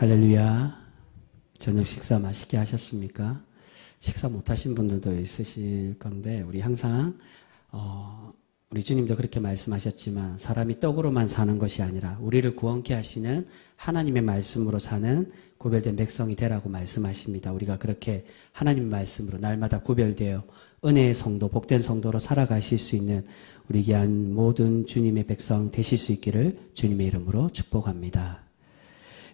할렐루야. 저녁 식사 맛있게 하셨습니까? 식사 못하신 분들도 있으실 건데 우리 항상 우리 주님도 그렇게 말씀하셨지만 사람이 떡으로만 사는 것이 아니라 우리를 구원케 하시는 하나님의 말씀으로 사는 구별된 백성이 되라고 말씀하십니다. 우리가 그렇게 하나님의 말씀으로 날마다 구별되어 은혜의 성도, 복된 성도로 살아가실 수 있는 우리 귀한 모든 주님의 백성 되실 수 있기를 주님의 이름으로 축복합니다.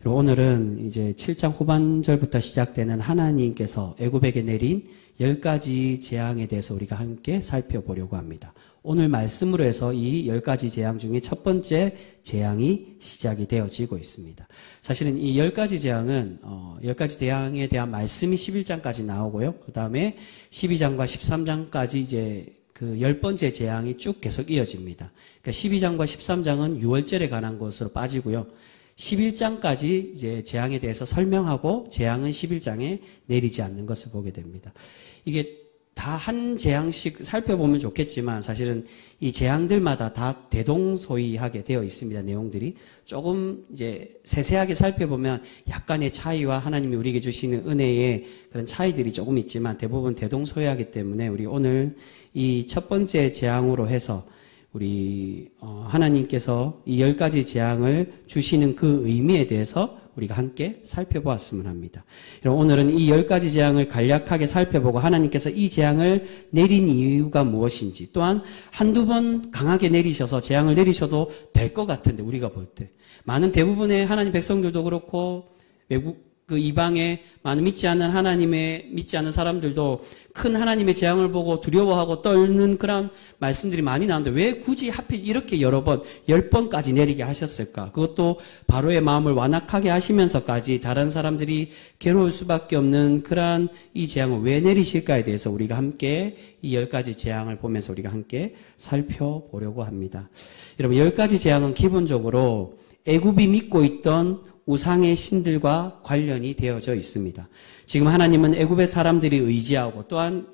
오늘은 이제 7장 후반절부터 시작되는 하나님께서 애굽에게 내린 10가지 재앙에 대해서 우리가 함께 살펴보려고 합니다. 오늘 말씀으로 해서 이 10가지 재앙 중에 첫 번째 재앙이 시작이 되어지고 있습니다. 사실은 이 10가지 재앙은 10가지 재앙에 대한 말씀이 11장까지 나오고요. 그 다음에 12장과 13장까지 이제 그 10번째 재앙이 쭉 계속 이어집니다. 그러니까 12장과 13장은 유월절에 관한 것으로 빠지고요. 11장까지 이제 재앙에 대해서 설명하고 재앙은 11장에 내리지 않는 것을 보게 됩니다. 이게 다 한 재앙씩 살펴보면 좋겠지만 사실은 이 재앙들마다 다 대동소이하게 되어 있습니다. 내용들이 조금 이제 세세하게 살펴보면 약간의 차이와 하나님이 우리에게 주시는 은혜의 그런 차이들이 조금 있지만 대부분 대동소이하기 때문에 우리 오늘 이 첫 번째 재앙으로 해서 우리 하나님께서 이 10가지 재앙을 주시는 그 의미에 대해서 우리가 함께 살펴보았으면 합니다. 오늘은 이 10가지 재앙을 간략하게 살펴보고 하나님께서 이 재앙을 내린 이유가 무엇인지 또한 한두 번 강하게 내리셔서 재앙을 내리셔도 될 것 같은데 우리가 볼 때 많은 대부분의 하나님 백성들도 그렇고 외국 그 이방의 많은 믿지 않는 믿지 않는 사람들도 큰 하나님의 재앙을 보고 두려워하고 떨는 그런 말씀들이 많이 나오는데 왜 굳이 하필 이렇게 여러 번, 10번까지 내리게 하셨을까? 그것도 바로의 마음을 완악하게 하시면서까지 다른 사람들이 괴로울 수밖에 없는 그러한 이 재앙을 왜 내리실까에 대해서 우리가 함께 이 10가지 재앙을 보면서 우리가 함께 살펴보려고 합니다. 여러분, 10가지 재앙은 기본적으로 애굽이 믿고 있던 우상의 신들과 관련이 되어져 있습니다. 지금 하나님은 애굽의 사람들이 의지하고 또한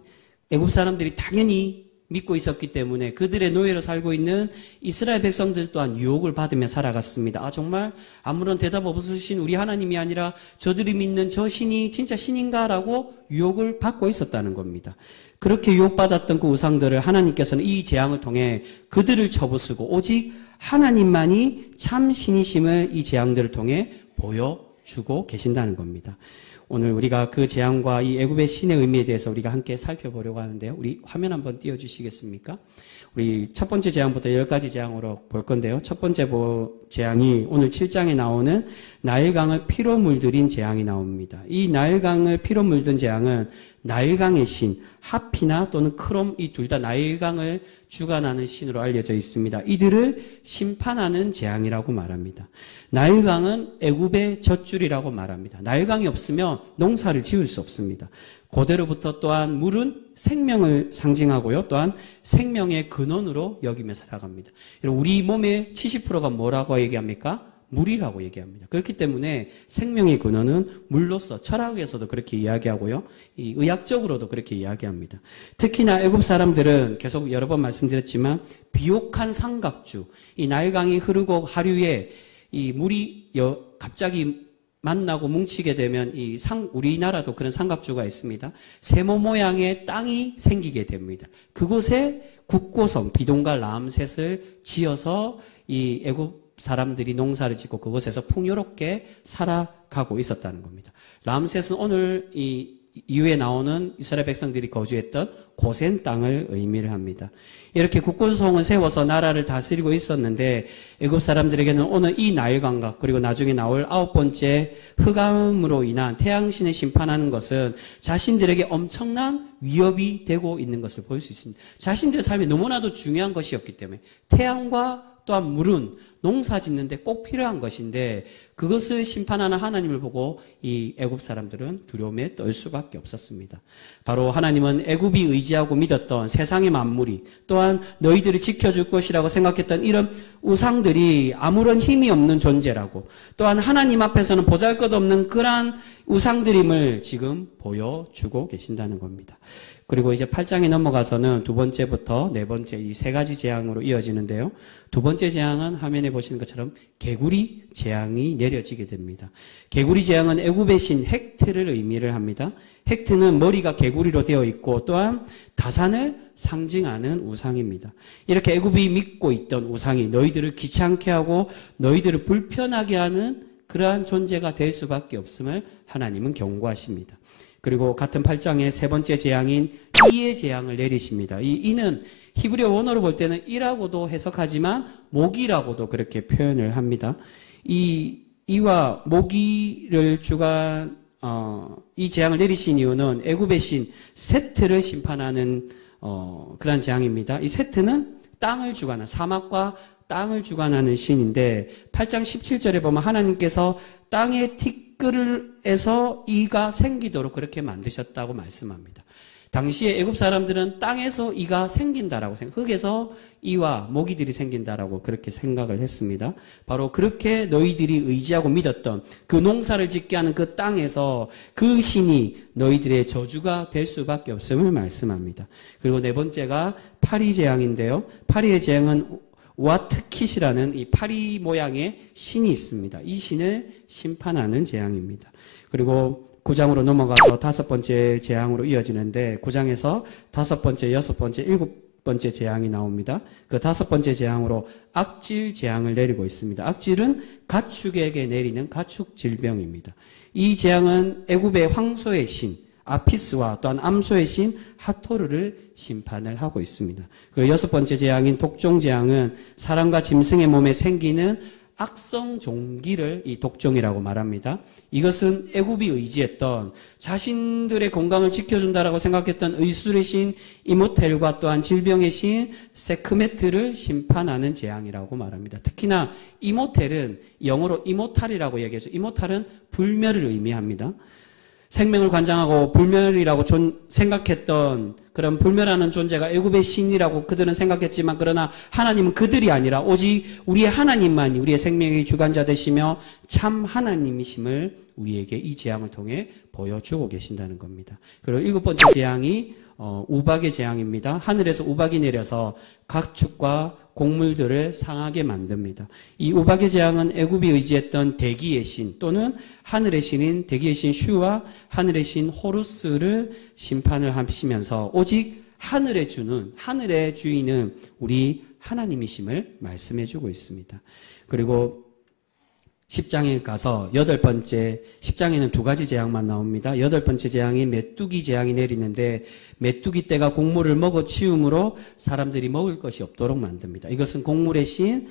애굽 사람들이 당연히 믿고 있었기 때문에 그들의 노예로 살고 있는 이스라엘 백성들 또한 유혹을 받으며 살아갔습니다. 정말 아무런 대답 없으신 우리 하나님이 아니라 저들이 믿는 저 신이 진짜 신인가라고 유혹을 받고 있었다는 겁니다. 그렇게 유혹받았던 그 우상들을 하나님께서는 이 재앙을 통해 그들을 쳐부수고 오직 하나님만이 참 신이심을 이 재앙들을 통해 보여주고 계신다는 겁니다. 오늘 우리가 그 재앙과 이 애굽의 신의 의미에 대해서 우리가 함께 살펴보려고 하는데요. 우리 화면 한번 띄워주시겠습니까? 우리 첫 번째 재앙부터 10가지 재앙으로 볼 건데요. 첫 번째 재앙이 오늘 7장에 나오는 나일강을 피로 물들인 재앙이 나옵니다. 이 나일강을 피로 물든 재앙은 나일강의 신, 하피나 또는 크롬 이 둘 다 나일강을 주관하는 신으로 알려져 있습니다. 이들을 심판하는 재앙이라고 말합니다. 나일강은 애굽의 젖줄이라고 말합니다. 나일강이 없으면 농사를 지을 수 없습니다. 고대로부터 또한 물은 생명을 상징하고요. 또한 생명의 근원으로 여기며 살아갑니다. 우리 몸의 70%가 뭐라고 얘기합니까? 물이라고 얘기합니다. 그렇기 때문에 생명의 근원은 물로서 철학에서도 그렇게 이야기하고요. 이 의학적으로도 그렇게 이야기합니다. 특히나 애굽 사람들은 계속 여러 번 말씀드렸지만 비옥한 삼각주, 이 나일강이 흐르고 하류에 이 물이 갑자기 만나고 뭉치게 되면 우리나라도 그런 삼각주가 있습니다. 세모 모양의 땅이 생기게 됩니다. 그곳에 국고성, 비동과 람셋을 지어서 이 애굽 사람들이 농사를 짓고 그곳에서 풍요롭게 살아가고 있었다는 겁니다. 람셋은 오늘 이후에 나오는 이스라엘 백성들이 거주했던 고센 땅을 의미를 합니다. 이렇게 국고성을 세워서 나라를 다스리고 있었는데 애굽 사람들에게는 오늘 이 나일강과 그리고 나중에 나올 9번째 흑암으로 인한 태양신을 심판하는 것은 자신들에게 엄청난 위협이 되고 있는 것을 볼 수 있습니다. 자신들의 삶이 너무나도 중요한 것이었기 때문에 태양과 또한 물은 농사 짓는데 꼭 필요한 것인데 그것을 심판하는 하나님을 보고 이 애굽 사람들은 두려움에 떨 수밖에 없었습니다. 바로 하나님은 애굽이 의지하고 믿었던 세상의 만물이 또한 너희들을 지켜줄 것이라고 생각했던 이런 우상들이 아무런 힘이 없는 존재라고 또한 하나님 앞에서는 보잘것없는 그러한 우상들임을 지금 보여주고 계신다는 겁니다. 그리고 이제 8장에 넘어가서는 두 번째부터 네 번째 이 세 가지 재앙으로 이어지는데요. 두 번째 재앙은 화면에 보시는 것처럼 개구리 재앙이 내려지게 됩니다. 개구리 재앙은 애굽의 신 헥트를 의미를 합니다. 헥트는 머리가 개구리로 되어 있고 또한 다산을 상징하는 우상입니다. 이렇게 애굽이 믿고 있던 우상이 너희들을 귀찮게 하고 너희들을 불편하게 하는 그러한 존재가 될 수밖에 없음을 하나님은 경고하십니다. 그리고 같은 8장의 세 번째 재앙인 이의 재앙을 내리십니다. 이 이는 히브리어 원어로 볼 때는 이라고도 해석하지만 모기라고도 그렇게 표현을 합니다. 이와 모기를 주관 이 재앙을 내리신 이유는 애굽의 신 세트를 심판하는 그런 재앙입니다. 이 세트는 땅을 주관하는 사막과 땅을 주관하는 신인데 8장 17절에 보면 하나님께서 땅의 티끌에서 이가 생기도록 그렇게 만드셨다고 말씀합니다. 당시에 애굽 사람들은 땅에서 이가 생긴다라고 흙에서 이와 모기들이 생긴다라고 그렇게 생각을 했습니다. 바로 그렇게 너희들이 의지하고 믿었던 그 농사를 짓게 하는 그 땅에서 그 신이 너희들의 저주가 될 수밖에 없음을 말씀합니다. 그리고 네 번째가 파리 재앙인데요. 파리의 재앙은 우아트킷이라는 이 파리 모양의 신이 있습니다. 이 신을 심판하는 재앙입니다. 그리고 9장으로 넘어가서 다섯 번째 재앙으로 이어지는데 9장에서 다섯 번째, 여섯 번째, 일곱 번째 재앙이 나옵니다. 그 다섯 번째 재앙으로 악질 재앙을 내리고 있습니다. 악질은 가축에게 내리는 가축 질병입니다. 이 재앙은 애굽의 황소의 신 아피스와 또한 암소의 신 하토르를 심판을 하고 있습니다. 그리고 여섯 번째 재앙인 독종 재앙은 사람과 짐승의 몸에 생기는 악성 종기를 이 독종이라고 말합니다. 이것은 애굽이 의지했던 자신들의 건강을 지켜준다라고 생각했던 의술의 신 이모텔과 또한 질병의 신 세크메트를 심판하는 재앙이라고 말합니다. 특히나 이모텔은 영어로 이모탈이라고 얘기하죠. 이모탈은 불멸을 의미합니다. 생명을 관장하고 불멸이라고 생각했던 그런 불멸하는 존재가 애굽의 신이라고 그들은 생각했지만 그러나 하나님은 그들이 아니라 오직 우리의 하나님만이 우리의 생명의 주관자 되시며 참 하나님이심을 우리에게 이 재앙을 통해 보여주고 계신다는 겁니다. 그리고 일곱 번째 재앙이 우박의 재앙입니다. 하늘에서 우박이 내려서 가축과 곡물들을 상하게 만듭니다. 이 우박의 재앙은 애굽이 의지했던 대기의 신 또는 하늘의 신인 대기의 신 슈와 하늘의 신 호루스를 심판을 하시면서 오직 하늘의 주인은 우리 하나님이심을 말씀해 주고 있습니다. 그리고 10장에 가서 10장에는 두 가지 재앙만 나옵니다. 8번째 재앙이 메뚜기 재앙이 내리는데 메뚜기 떼가 곡물을 먹어 치움으로 사람들이 먹을 것이 없도록 만듭니다. 이것은 곡물의 신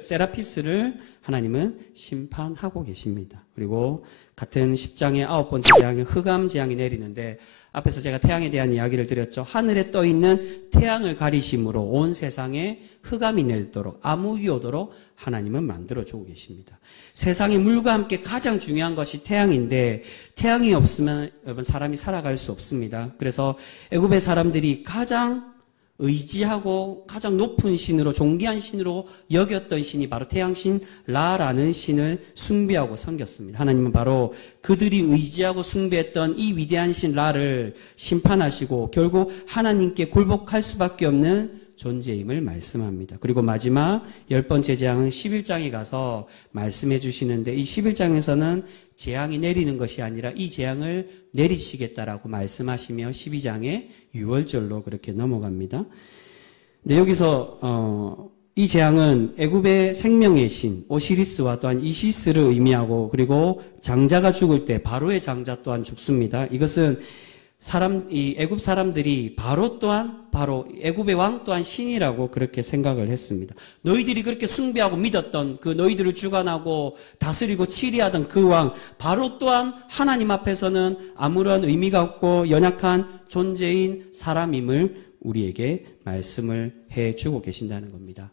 세라피스를 하나님은 심판하고 계십니다. 그리고 같은 10장의 9번째 재앙이 흑암 재앙이 내리는데 앞에서 제가 태양에 대한 이야기를 드렸죠. 하늘에 떠 있는 태양을 가리심으로 온 세상에 흑암이 내리도록 암흑이 오도록 하나님은 만들어주고 계십니다. 세상의 물과 함께 가장 중요한 것이 태양인데 태양이 없으면 여러분 사람이 살아갈 수 없습니다. 그래서 애굽의 사람들이 가장 의지하고 가장 높은 신으로 존귀한 신으로 여겼던 신이 바로 태양신 라라는 신을 숭배하고 섬겼습니다. 하나님은 바로 그들이 의지하고 숭배했던 이 위대한 신 라를 심판하시고 결국 하나님께 굴복할 수밖에 없는 존재임을 말씀합니다. 그리고 마지막 10번째 재앙은 11장에 가서 말씀해 주시는데 이 11장에서는 재앙이 내리는 것이 아니라 이 재앙을 내리시겠다라고 말씀하시며 12장에 6월절로 그렇게 넘어갑니다. 근데 여기서 이 재앙은 애굽의 생명의 신 오시리스와 또한 이시스를 의미하고 그리고 장자가 죽을 때 바로의 장자 또한 죽습니다. 이것은 이 애굽 사람들이 바로 애굽의 왕 또한 신이라고 그렇게 생각을 했습니다. 너희들이 그렇게 숭배하고 믿었던 그 너희들을 주관하고 다스리고 치리하던 그 왕 바로 또한 하나님 앞에서는 아무런 의미가 없고 연약한 존재인 사람임을 우리에게 말씀을 해주고 계신다는 겁니다.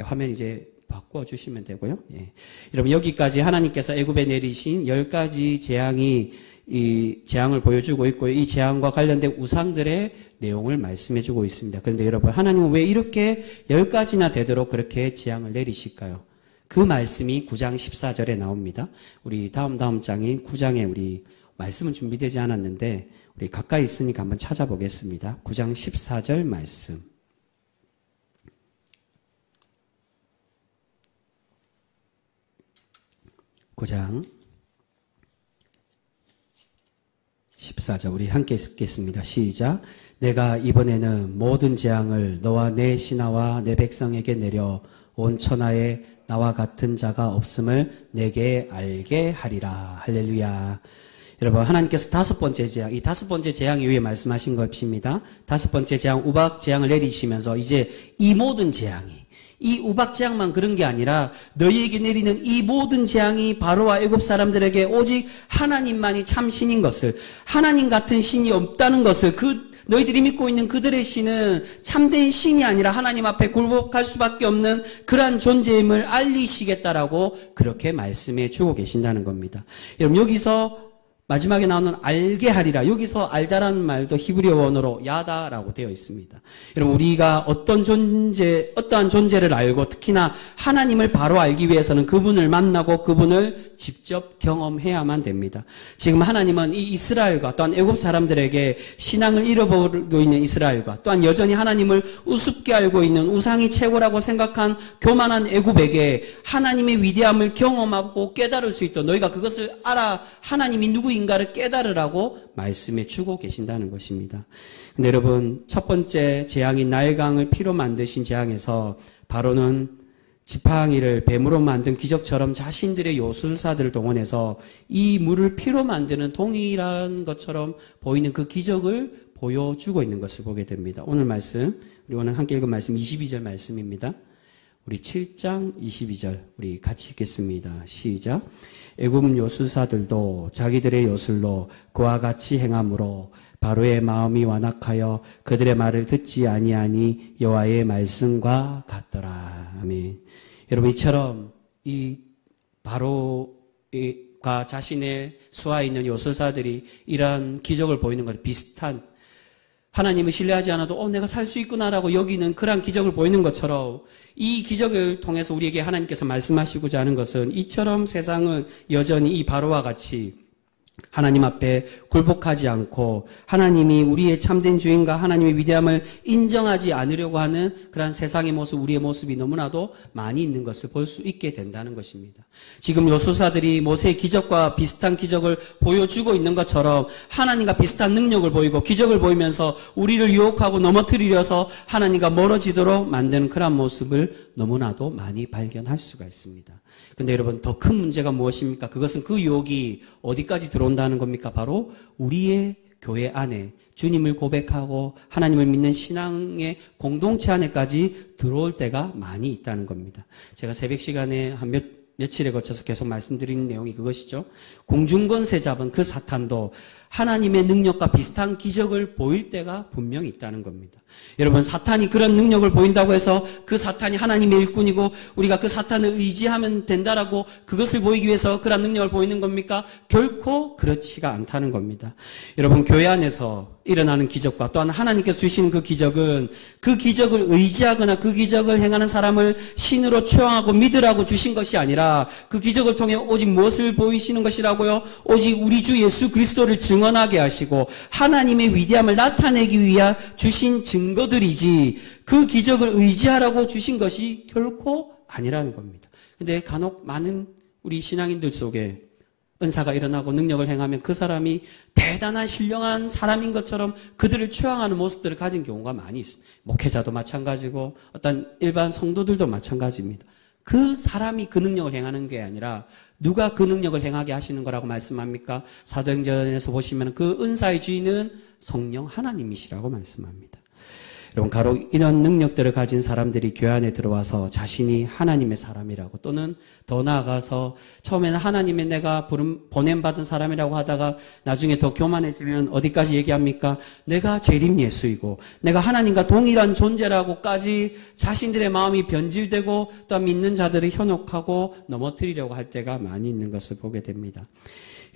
화면 이제 바꿔주시면 되고요. 예. 여러분 여기까지 하나님께서 애굽에 내리신 10가지 이 재앙을 보여주고 있고 이 재앙과 관련된 우상들의 내용을 말씀해주고 있습니다. 그런데 여러분 하나님은 왜 이렇게 10가지나 되도록 그렇게 재앙을 내리실까요? 그 말씀이 9장 14절에 나옵니다. 우리 다음 장인 9장에 우리 말씀은 준비되지 않았는데 우리 가까이 있으니까 한번 찾아보겠습니다. 9장 14절 말씀. 9장 14절 우리 함께 읽겠습니다. 시작. 내가 이번에는 모든 재앙을 너와 내 신하와 내 백성에게 내려 온 천하에 나와 같은 자가 없음을 내게 알게 하리라. 할렐루야. 여러분, 하나님께서 다섯 번째 재앙, 이 다섯 번째 재앙 이후에 말씀하신 것입니다. 다섯 번째 재앙, 우박 재앙을 내리시면서 이제 이 모든 재앙이, 이 우박 재앙만 그런 게 아니라 너희에게 내리는 이 모든 재앙이 바로와 애굽 사람들에게 오직 하나님만이 참 신인 것을, 하나님 같은 신이 없다는 것을, 너희들이 믿고 있는 그들의 신은 참된 신이 아니라 하나님 앞에 굴복할 수밖에 없는 그러한 존재임을 알리시겠다라고 그렇게 말씀해 주고 계신다는 겁니다. 여러분, 여기서 마지막에 나오는 알게 하리라. 여기서 알다라는 말도 히브리어 원어로 야다라고 되어 있습니다. 여러분, 우리가 어떠한 존재를 알고 특히나 하나님을 바로 알기 위해서는 그분을 만나고 그분을 직접 경험해야만 됩니다. 지금 하나님은 이 이스라엘과 또한 애굽 사람들에게 신앙을 잃어버리고 있는 이스라엘과 또한 여전히 하나님을 우습게 알고 있는 우상이 최고라고 생각한 교만한 애굽에게 하나님의 위대함을 경험하고 깨달을 수 있도록 너희가 그것을 알아 하나님이 누구인가를 깨달으라고 말씀해 주고 계신다는 것입니다. 근데 여러분, 첫 번째 재앙인 나일강을 피로 만드신 재앙에서 바로는 지팡이를 뱀으로 만든 기적처럼 자신들의 요술사들을 동원해서 이 물을 피로 만드는 동일한 것처럼 보이는 그 기적을 보여주고 있는 것을 보게 됩니다. 오늘 말씀, 우리 오늘 함께 읽은 말씀 22절 말씀입니다. 우리 7장 22절 우리 같이 읽겠습니다. 시작. 애굽 요술사들도 자기들의 요술로 그와 같이 행함으로 바로의 마음이 완악하여 그들의 말을 듣지 아니하니 여호와의 말씀과 같더라. 아멘. 여러분, 이처럼 이 바로가 자신의 수하에 있는 요술사들이 이러한 기적을 보이는 것 비슷한, 하나님을 신뢰하지 않아도 내가 살 수 있구나라고 여기는 그러한 기적을 보이는 것처럼 이 기적을 통해서 우리에게 하나님께서 말씀하시고자 하는 것은 이처럼 세상은 여전히 이 바로와 같이 하나님 앞에 굴복하지 않고 하나님이 우리의 참된 주인과 하나님의 위대함을 인정하지 않으려고 하는 그러한 세상의 모습, 우리의 모습이 너무나도 많이 있는 것을 볼 수 있게 된다는 것입니다. 지금 요술사들이 모세의 기적과 비슷한 기적을 보여주고 있는 것처럼 하나님과 비슷한 능력을 보이고 기적을 보이면서 우리를 유혹하고 넘어뜨리려서 하나님과 멀어지도록 만드는 그러한 모습을 너무나도 많이 발견할 수가 있습니다. 근데 여러분, 더 큰 문제가 무엇입니까? 그것은 그 유혹이 어디까지 들어온다는 겁니까? 바로 우리의 교회 안에 주님을 고백하고 하나님을 믿는 신앙의 공동체 안에까지 들어올 때가 많이 있다는 겁니다. 제가 새벽 시간에 며칠에 거쳐서 계속 말씀드리는 내용이 그것이죠. 공중권세 잡은 그 사탄도 하나님의 능력과 비슷한 기적을 보일 때가 분명히 있다는 겁니다. 여러분, 사탄이 그런 능력을 보인다고 해서 그 사탄이 하나님의 일꾼이고 우리가 그 사탄을 의지하면 된다라고 그것을 보이기 위해서 그런 능력을 보이는 겁니까? 결코 그렇지가 않다는 겁니다. 여러분, 교회 안에서 일어나는 기적과 또한 하나님께서 주시는 그 기적은 그 기적을 의지하거나 그 기적을 행하는 사람을 신으로 추앙하고 믿으라고 주신 것이 아니라 그 기적을 통해 오직 무엇을 보이시는 것이라고요? 오직 우리 주 예수 그리스도를 증언하게 하시고 하나님의 위대함을 나타내기 위한 주신 증거들이지 그 기적을 의지하라고 주신 것이 결코 아니라는 겁니다. 근데 간혹 많은 우리 신앙인들 속에 은사가 일어나고 능력을 행하면 그 사람이 대단한 신령한 사람인 것처럼 그들을 추앙하는 모습들을 가진 경우가 많이 있습니다. 목회자도 마찬가지고 어떤 일반 성도들도 마찬가지입니다. 그 사람이 그 능력을 행하는 게 아니라 누가 그 능력을 행하게 하시는 거라고 말씀합니까? 사도행전에서 보시면 그 은사의 주인은 성령 하나님이시라고 말씀합니다. 여러분, 간혹 이런 능력들을 가진 사람들이 교회 안에 들어와서 자신이 하나님의 사람이라고 또는 더 나아가서 처음에는 하나님의 내가 보냄받은 사람이라고 하다가 나중에 더 교만해지면 어디까지 얘기합니까? 내가 재림 예수이고 내가 하나님과 동일한 존재라고까지 자신들의 마음이 변질되고 또 믿는 자들을 현혹하고 넘어뜨리려고 할 때가 많이 있는 것을 보게 됩니다.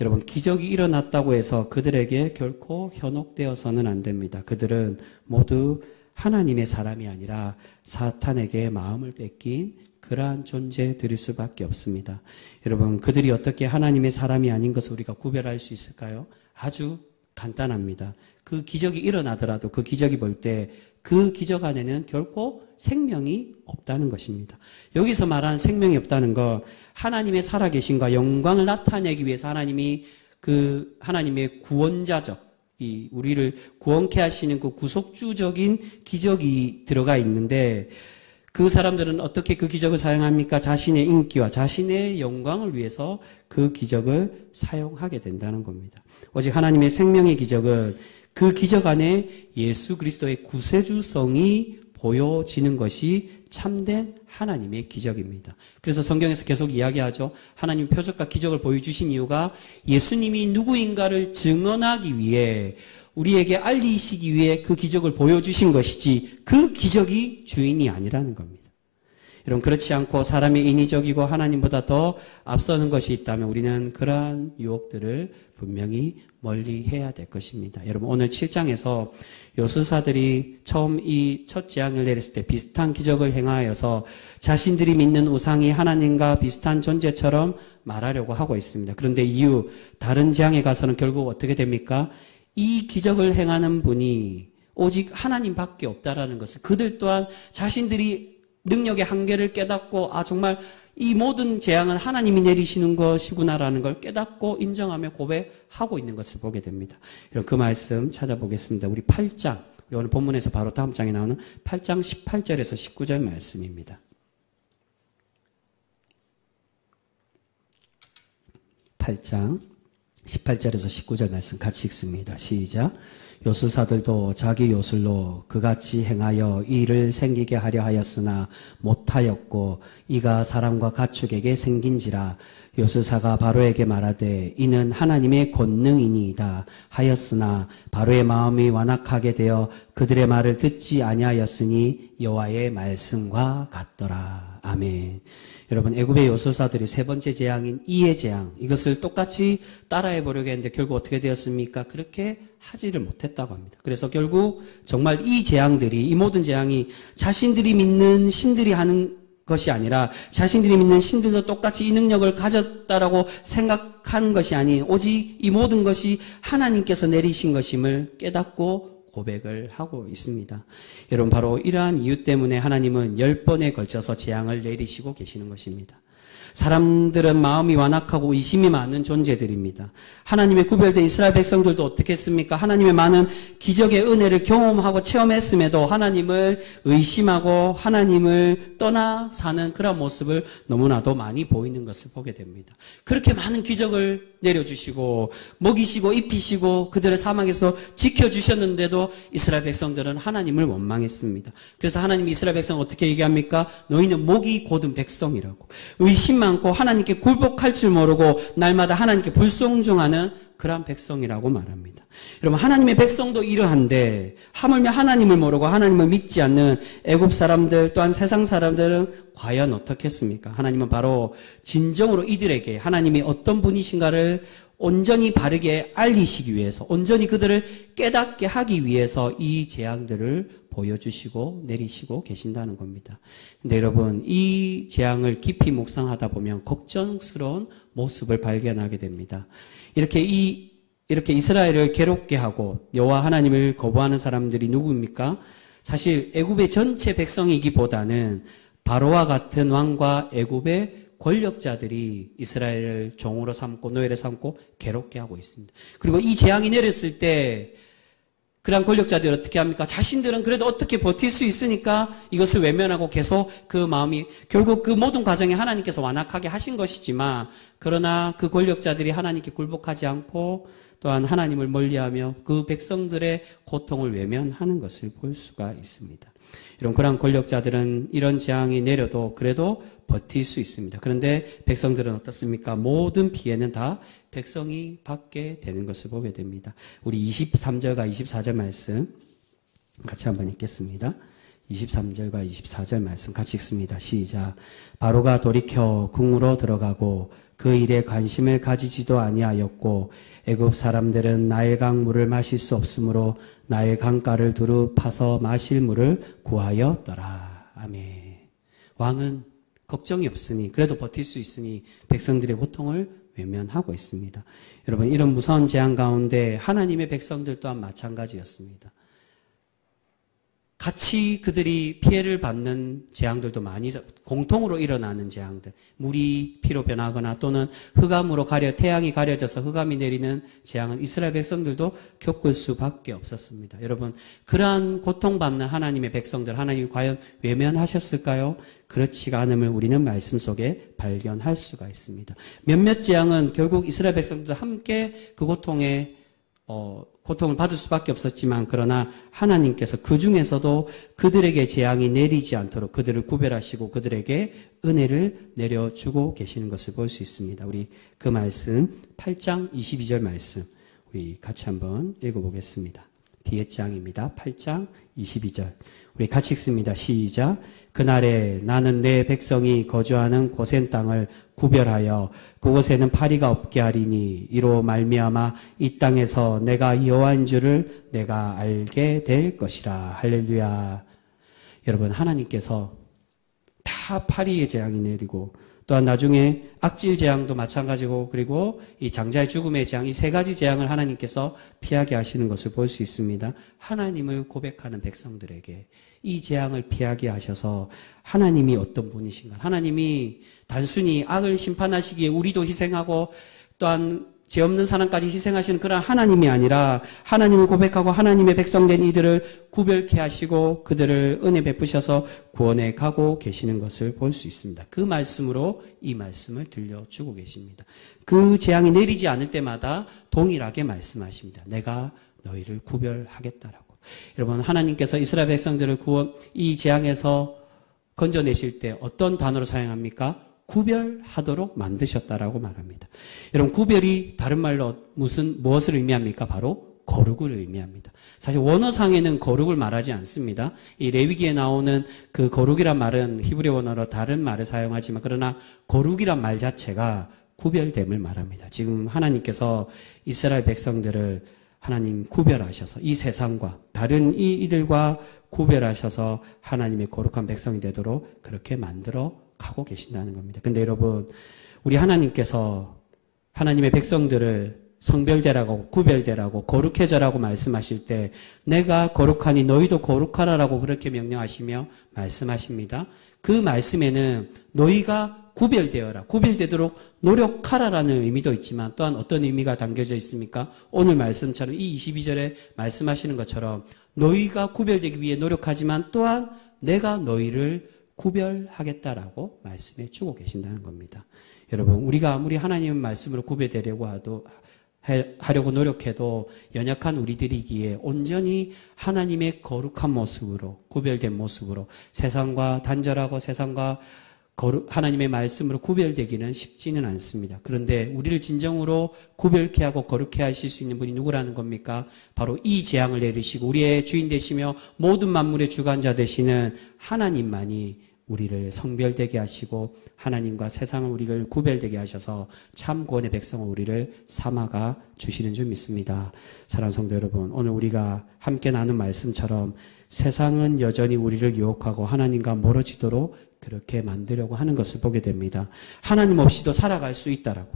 여러분, 기적이 일어났다고 해서 그들에게 결코 현혹되어서는 안 됩니다. 그들은 모두 하나님의 사람이 아니라 사탄에게 마음을 뺏긴 그러한 존재들일 수밖에 없습니다. 여러분, 그들이 어떻게 하나님의 사람이 아닌 것을 우리가 구별할 수 있을까요? 아주 간단합니다. 그 기적이 일어나더라도 그 기적이 볼 때 그 기적 안에는 결코 생명이 없다는 것입니다. 여기서 말하는 생명이 없다는 거, 하나님의 살아계심과 영광을 나타내기 위해서 하나님이 그 하나님의 구원자적, 이 우리를 구원케 하시는 그 구속주적인 기적이 들어가 있는데, 그 사람들은 어떻게 그 기적을 사용합니까? 자신의 인기와 자신의 영광을 위해서 그 기적을 사용하게 된다는 겁니다. 오직 하나님의 생명의 기적은 그 기적 안에 예수 그리스도의 구세주성이 보여지는 것이 참된 하나님의 기적입니다. 그래서 성경에서 계속 이야기하죠. 하나님 표적과 기적을 보여주신 이유가 예수님이 누구인가를 증언하기 위해, 우리에게 알리시기 위해 그 기적을 보여주신 것이지 그 기적이 주인이 아니라는 겁니다. 여러분, 그렇지 않고 사람이 인위적이고 하나님보다 더 앞서는 것이 있다면 우리는 그러한 유혹들을 분명히 멀리해야 될 것입니다. 여러분, 오늘 7장에서 요술사들이 처음 이 첫 재앙을 내렸을 때 비슷한 기적을 행하여서 자신들이 믿는 우상이 하나님과 비슷한 존재처럼 말하려고 하고 있습니다. 그런데 이후 다른 재앙에 가서는 결국 어떻게 됩니까? 이 기적을 행하는 분이 오직 하나님밖에 없다라는 것을, 그들 또한 자신들이 능력의 한계를 깨닫고 정말 이 모든 재앙은 하나님이 내리시는 것이구나라는 걸 깨닫고 인정하며 고백하고 있는 것을 보게 됩니다. 이런 그 말씀 찾아보겠습니다. 우리 8장, 우리 오늘 본문에서 바로 다음 장에 나오는 8장 18절에서 19절 말씀입니다. 8장 18절에서 19절 말씀 같이 읽습니다. 시작. 요술사들도 자기 요술로 그같이 행하여 이를 생기게 하려 하였으나 못하였고 이가 사람과 가축에게 생긴지라. 요술사가 바로에게 말하되 이는 하나님의 권능이니이다 하였으나 바로의 마음이 완악하게 되어 그들의 말을 듣지 아니하였으니 여호와의 말씀과 같더라. 아멘. 여러분, 애굽의 요술사들이 세 번째 재앙인 이의 재앙, 이것을 똑같이 따라해 보려고 했는데 결국 어떻게 되었습니까? 그렇게 하지를 못했다고 합니다. 그래서 결국 정말 이 재앙들이, 이 모든 재앙이 자신들이 믿는 신들이 하는 것이 아니라 자신들이 믿는 신들도 똑같이 이 능력을 가졌다라고 생각하는 것이 아닌 오직 이 모든 것이 하나님께서 내리신 것임을 깨닫고 고백을 하고 있습니다. 여러분, 바로 이러한 이유 때문에 하나님은 10번에 걸쳐서 재앙을 내리시고 계시는 것입니다. 사람들은 마음이 완악하고 의심이 많은 존재들입니다. 하나님의 구별된 이스라엘 백성들도 어떻게 했습니까? 하나님의 많은 기적의 은혜를 경험하고 체험했음에도 하나님을 의심하고 하나님을 떠나 사는 그런 모습을 너무나도 많이 보이는 것을 보게 됩니다. 그렇게 많은 기적을 내려주시고 먹이시고 입히시고 그들의 사망에서 지켜주셨는데도 이스라엘 백성들은 하나님을 원망했습니다. 그래서 하나님이 이스라엘 백성 어떻게 얘기합니까? 너희는 목이 곧은 백성이라고, 의심 많고 하나님께 굴복할 줄 모르고 날마다 하나님께 불순종하는 그러한 백성이라고 말합니다. 여러분, 하나님의 백성도 이러한데 하물며 하나님을 모르고 하나님을 믿지 않는 애굽 사람들 또한 세상 사람들은 과연 어떻겠습니까? 하나님은 바로 진정으로 이들에게 하나님이 어떤 분이신가를 온전히 바르게 알리시기 위해서, 온전히 그들을 깨닫게 하기 위해서 이 재앙들을 보여주시고 내리시고 계신다는 겁니다. 근데 여러분, 이 재앙을 깊이 묵상하다 보면 걱정스러운 모습을 발견하게 됩니다. 이렇게 이스라엘을 괴롭게 하고 여호와 하나님을 거부하는 사람들이 누구입니까? 사실 애굽의 전체 백성이기보다는 바로와 같은 왕과 애굽의 권력자들이 이스라엘을 종으로 삼고 노예를 삼고 괴롭게 하고 있습니다. 그리고 이 재앙이 내렸을 때 그러한 권력자들이 어떻게 합니까? 자신들은 그래도 어떻게 버틸 수 있으니까 이것을 외면하고 계속 그 마음이, 결국 그 모든 과정에 하나님께서 완악하게 하신 것이지만, 그러나 그 권력자들이 하나님께 굴복하지 않고 또한 하나님을 멀리하며 그 백성들의 고통을 외면하는 것을 볼 수가 있습니다. 이런 그러한 권력자들은 이런 재앙이 내려도 그래도 버틸 수 있습니다. 그런데 백성들은 어떻습니까? 모든 피해는 다 백성이 받게 되는 것을 보게 됩니다. 우리 23절과 24절 말씀 같이 한번 읽겠습니다. 23절과 24절 말씀 같이 읽습니다. 시작. 바로가 돌이켜 궁으로 들어가고 그 일에 관심을 가지지도 아니하였고 애굽 사람들은 나일강 물을 마실 수 없으므로 나일 강가를 두루 파서 마실 물을 구하였더라. 아멘. 왕은 걱정이 없으니, 그래도 버틸 수 있으니 백성들의 고통을 외면하고 있습니다. 여러분, 이런 무서운 재앙 가운데 하나님의 백성들 또한 마찬가지였습니다. 같이 그들이 피해를 받는 재앙들도 많이 공통으로 일어나는 재앙들, 물이 피로 변하거나 또는 흑암으로 태양이 가려져서 흑암이 내리는 재앙은 이스라엘 백성들도 겪을 수밖에 없었습니다. 여러분, 그러한 고통받는 하나님의 백성들, 하나님이 과연 외면하셨을까요? 그렇지가 않음을 우리는 말씀 속에 발견할 수가 있습니다. 몇몇 재앙은 결국 이스라엘 백성들도 함께 그 고통을 받을 수밖에 없었지만, 그러나 하나님께서 그 중에서도 그들에게 재앙이 내리지 않도록 그들을 구별하시고 그들에게 은혜를 내려주고 계시는 것을 볼 수 있습니다. 우리 그 말씀 8장 22절 말씀 우리 같이 한번 읽어보겠습니다. 뒤에 장입니다. 8장 22절 우리 같이 읽습니다. 시작. 그날에 나는 내 백성이 거주하는 고센 땅을 구별하여 그곳에는 파리가 없게 하리니 이로 말미암아 이 땅에서 내가 여호와인 줄을 내가 알게 될 것이라. 할렐루야. 여러분, 하나님께서 다 파리의 재앙이 내리고 또한 나중에 악질 재앙도 마찬가지고, 그리고 이 장자의 죽음의 재앙, 이 세 가지 재앙을 하나님께서 피하게 하시는 것을 볼 수 있습니다. 하나님을 고백하는 백성들에게 이 재앙을 피하게 하셔서 하나님이 어떤 분이신가? 하나님이 단순히 악을 심판하시기에 우리도 희생하고 또한 죄 없는 사람까지 희생하시는 그런 하나님이 아니라 하나님을 고백하고 하나님의 백성된 이들을 구별케 하시고 그들을 은혜 베푸셔서 구원해 가고 계시는 것을 볼 수 있습니다. 그 말씀으로 이 말씀을 들려주고 계십니다. 그 재앙이 내리지 않을 때마다 동일하게 말씀하십니다. 내가 너희를 구별하겠다라고. 여러분, 하나님께서 이스라엘 백성들을 이 재앙에서 건져내실 때 어떤 단어로 사용합니까? 구별하도록 만드셨다라고 말합니다. 여러분, 구별이 다른 말로 무엇을 의미합니까? 바로 거룩을 의미합니다. 사실 원어상에는 거룩을 말하지 않습니다. 이 레위기에 나오는 그 거룩이란 말은 히브리 원어로 다른 말을 사용하지만, 그러나 거룩이란 말 자체가 구별됨을 말합니다. 지금 하나님께서 이스라엘 백성들을 하나님 구별하셔서 이 세상과 다른 이들과 구별하셔서 하나님의 거룩한 백성이 되도록 그렇게 만들어 가고 계신다는 겁니다. 근데 여러분, 우리 하나님께서 하나님의 백성들을 성별되라고 구별되라고 거룩해져라고 말씀하실 때 내가 거룩하니 너희도 거룩하라라고 그렇게 명령하시며 말씀하십니다. 그 말씀에는 너희가 구별되어라, 구별되도록 노력하라라는 의미도 있지만 또한 어떤 의미가 담겨져 있습니까? 오늘 말씀처럼 이 22절에 말씀하시는 것처럼 너희가 구별되기 위해 노력하지만 또한 내가 너희를 구별하겠다라고 말씀해 주고 계신다는 겁니다. 여러분, 우리가 아무리 하나님의 말씀으로 구별되려고 하려고 노력해도 연약한 우리들이기에 온전히 하나님의 거룩한 모습으로, 구별된 모습으로 세상과 단절하고 세상과 하나님의 말씀으로 구별되기는 쉽지는 않습니다. 그런데 우리를 진정으로 구별케 하고 거룩케 하실 수 있는 분이 누구라는 겁니까? 바로 이 재앙을 내리시고 우리의 주인 되시며 모든 만물의 주관자 되시는 하나님만이 우리를 성별되게 하시고 하나님과 세상을 우리를 구별되게 하셔서 참 구원의 백성을 우리를 삼아가 주시는 줄 믿습니다. 사랑하는 성도 여러분, 오늘 우리가 함께 나눈 말씀처럼 세상은 여전히 우리를 유혹하고 하나님과 멀어지도록 그렇게 만들려고 하는 것을 보게 됩니다. 하나님 없이도 살아갈 수 있다라고,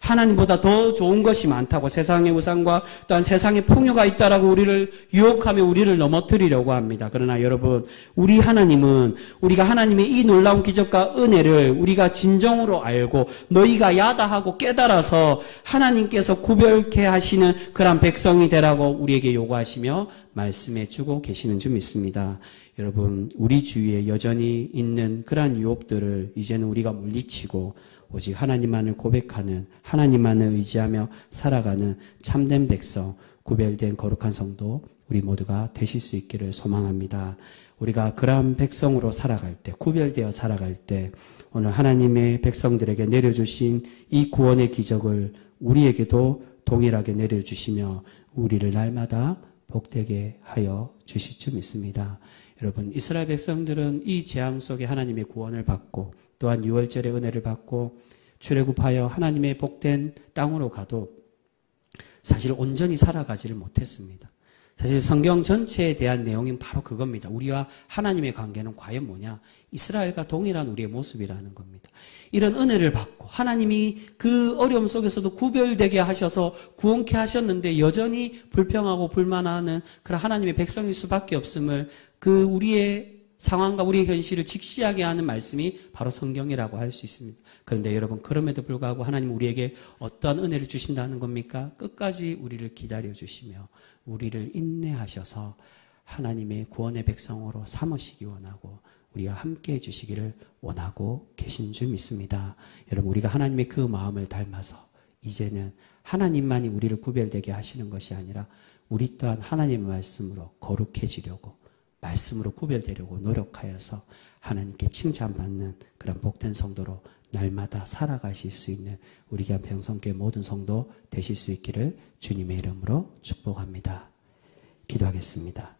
하나님보다 더 좋은 것이 많다고, 세상의 우상과 또한 세상의 풍요가 있다라고 우리를 유혹하며 우리를 넘어뜨리려고 합니다. 그러나 여러분, 우리 하나님은 우리가 하나님의 이 놀라운 기적과 은혜를 우리가 진정으로 알고 너희가 야다하고 깨달아서 하나님께서 구별케 하시는 그런 백성이 되라고 우리에게 요구하시며 말씀해 주고 계시는 줄 믿습니다. 여러분, 우리 주위에 여전히 있는 그러한 유혹들을 이제는 우리가 물리치고 오직 하나님만을 고백하는, 하나님만을 의지하며 살아가는 참된 백성, 구별된 거룩한 성도 우리 모두가 되실 수 있기를 소망합니다. 우리가 그러한 백성으로 살아갈 때, 구별되어 살아갈 때 오늘 하나님의 백성들에게 내려주신 이 구원의 기적을 우리에게도 동일하게 내려주시며 우리를 날마다 복되게 하여 주실 줄 믿습니다. 여러분, 이스라엘 백성들은 이 재앙 속에 하나님의 구원을 받고 또한 유월절의 은혜를 받고 출애굽하여 하나님의 복된 땅으로 가도 사실 온전히 살아가지를 못했습니다. 사실 성경 전체에 대한 내용은 바로 그겁니다. 우리와 하나님의 관계는 과연 뭐냐? 이스라엘과 동일한 우리의 모습이라는 겁니다. 이런 은혜를 받고 하나님이 그 어려움 속에서도 구별되게 하셔서 구원케 하셨는데 여전히 불평하고 불만하는 그런 하나님의 백성일 수밖에 없음을 그 우리의 상황과 우리의 현실을 직시하게 하는 말씀이 바로 성경이라고 할 수 있습니다. 그런데 여러분, 그럼에도 불구하고 하나님 우리에게 어떠한 은혜를 주신다는 겁니까? 끝까지 우리를 기다려 주시며 우리를 인내하셔서 하나님의 구원의 백성으로 삼으시기 원하고 우리와 함께 해주시기를 원하고 계신 줄 믿습니다. 여러분, 우리가 하나님의 그 마음을 닮아서 이제는 하나님만이 우리를 구별되게 하시는 것이 아니라 우리 또한 하나님의 말씀으로 거룩해지려고, 말씀으로 구별되려고 노력하여서 하나님께 칭찬받는 그런 복된 성도로 날마다 살아가실 수 있는 우리 교회 평성교회 모든 성도 되실 수 있기를 주님의 이름으로 축복합니다. 기도하겠습니다.